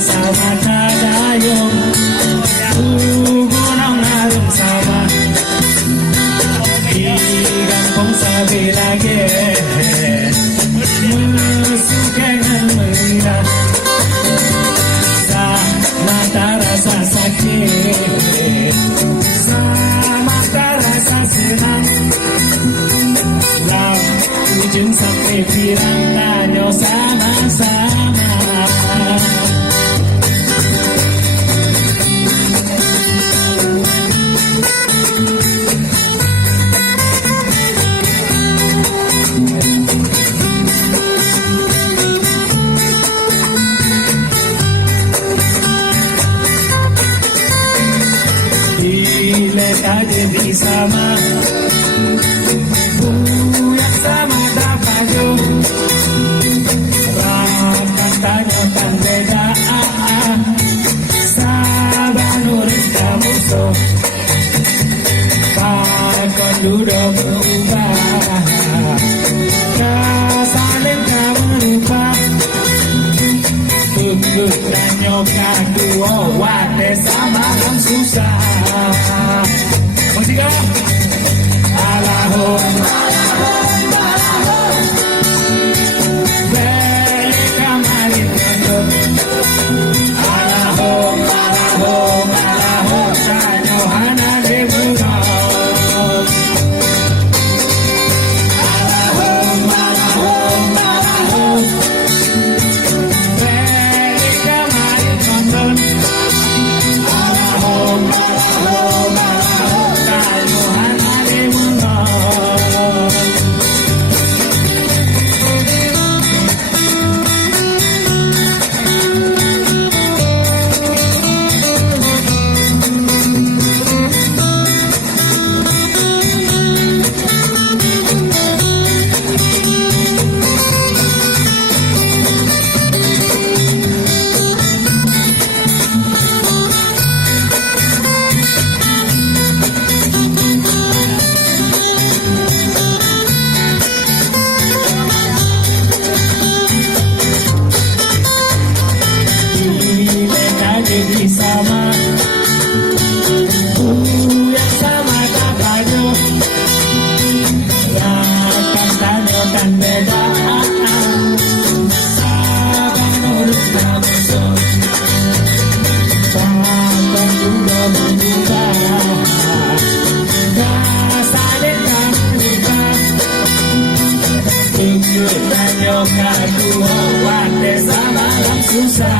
sama dayung gunung arum sama di kampung Sabilage mesukangan meriah sama rasa sakit sama rasa senang lam ujung sampai pirang tanyo sama-sama. Jadi sama Buyak sama dapayo Rapat tanyokan beda Sabanuri kamuso Pakon dudo berubah Kasaling kamerubah Tukuk tanyokan duo Wate sama yang susah Música Alahumma jadi sama yang sama dapayo Rakan tanyokan beda Sabang nurut kamuso Pakon dudo berubah Kasaling kamerubah Tukuk tanyokan duo Wate sama yang susah